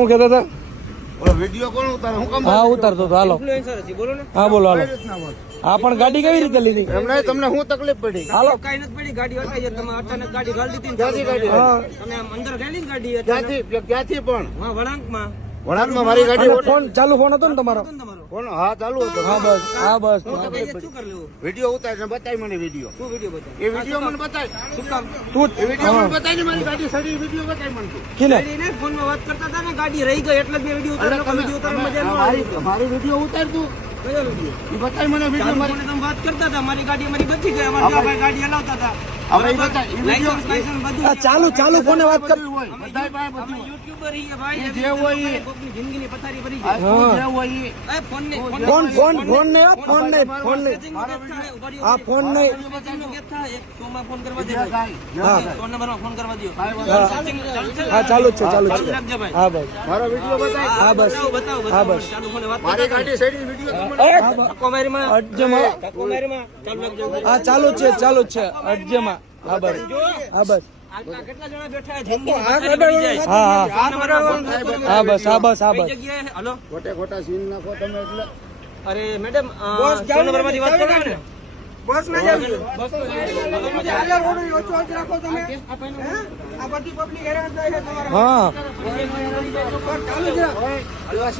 શું કહેતા હતા? ઓલો વીડિયો કોણ ઉતારે? હું કામ હા ઉતારતો હતો. હાલો. ઇન્ફ્લુએન્સર હતી બોલો ને. હા બોલો હાલો. હા પણ ગાડી કેવી રીતે લીધી? એમ તમને શું તકલીફ પડી? હાલો. કઈ નથી પડી ગાડી હટાઈ તમે અચાનક ગાડી ગાડી દીધી ગાડી તમે અંદર ગયેલી ગાડી. ક્યાંથી? ક્યાંથી પણ? વળાંકમાં. વળાંકમાં મારી ગાડી ફોન ચાલુ ફોન હતો ને તમારો. કોણ હા ચાલુ હતો. હા બસ હા બસ. શું કરી લેવું વીડિયો ઉતાર ને બતાય મને વીડિયો. શું વીડિયો બતાય? એ વીડિયો મને બતાય. શું કામ? તું એ વીડિયો મને બતાય ને મારી ગાડી સડી વીડિયો બતાય મને તું. કેને. ને ફોન ફોનમાં વાત કરતા હતા ને ગાડી રહી ગઈ એટલે જ મેં વીડિયો ઉતાર્યો. તમે- વીડિયો ઉતારવા મજા ન મારી આવી. મારી વીડિયો ઉતાર તું. કયો વીડિયો? એ બતાય મને વીડિયો મારી. તમે વાત કરતા હતા મારી ગાડી મારી બચી ગઈ. અમારા ગાડી હલાવતા હતા. ચાલુ ચાલુ ફોને વાત કર બધું હોય. બધાય પાસે બધું અમે હોય. યુટ્યુબર છીએ ભાઈ એ જે હોય એ. કોકની જિંદગીની પથારી ભરી આ જાય. તું જે હોય એ. એ phone phone phone phone phone નહીં ફોન નહીં હા ફોન નહીં કરવા હા ફોન નંબરમાં ફોન કરવા દો હા ચાલુ છે ચાલુ ભાઈ. મારો વીડિયો હા બસ. હા, બસ. મારી ગાડી વીડિયો હા, છે ચાલુ છે અડજમાં હા બસ. હા બસ. હા હા બસ હા બસ હા બસ. ખોટે ખોટા સીન નાખો તમે એટલે. અરે મેડમ ફોન નંબરમાંથી વાત કરો ને? બસ ના જાવ બસ ચાલે. રોડ ઓછો ઓછો રાખો તમે. આ બધી પબ્લિક હેરાન થાય છે તમારા હા. ચાલુ છે હલવા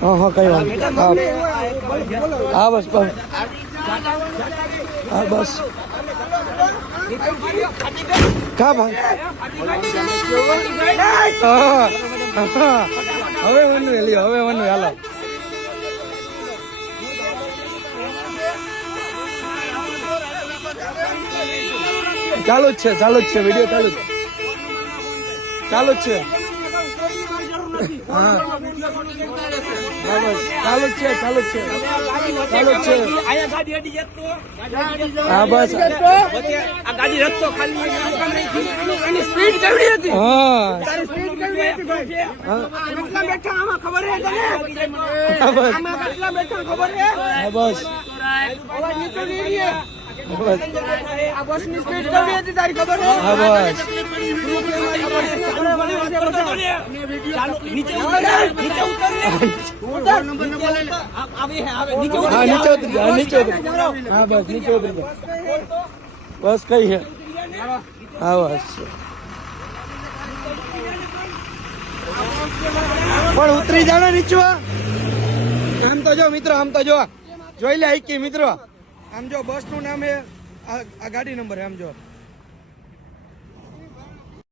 હા હા કઈ હા. બસ બસ. હા બસ. કા ભાઈ. હવે વનવે લ્યો, હવે વનવે, હાલો ચાલુ જ છે, ચાલુ જ છે, વીડિયો ચાલુ છે. ચાલુ જ છે હા ચાલુ છે ચાલુ છે ચાલુ છે. હા બસ. હા બસ બસ નીચો નીચે નીચે નીચે નીચે કઈ છે હા બસ પણ ઉતરી જાણે ને નીચવા આમ તો જો મિત્રો આમ તો જો જોઈ લે આઈકી મિત્રો આમ જો બસનું નામ એ આ ગાડી નંબર આમ જો.